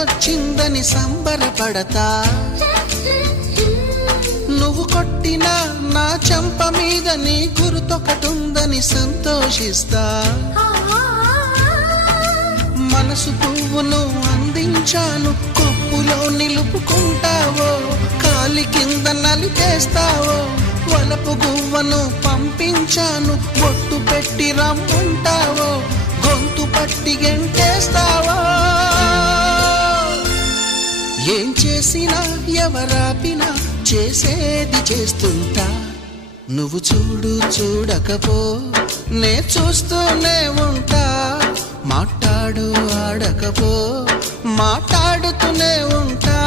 వచ్చిందని సంబరపడతా, నువ్వు కొట్టిన నా చెంప మీద నీ గుర్తొకటుందని సంతోషిస్తా. మనసు పువ్వును అందించాను, కొప్పులో నిలుపుకుంటావో, కాలి కింద నలిపేస్తావో. వలపు గువ్వను పంపించాను, బొట్టు పెట్టి రమ్మంటావో, గొంతు పట్టి గెంటేస్తావో. ఏం చేసినా ఎవరాపినా చేసేది చేస్తుంటా. నువ్వు చూడు చూడకపో నే చూస్తూనే ఉంటా. మాట్లాడు ఆడకపో మాట్లాడుతూనే ఉంటా.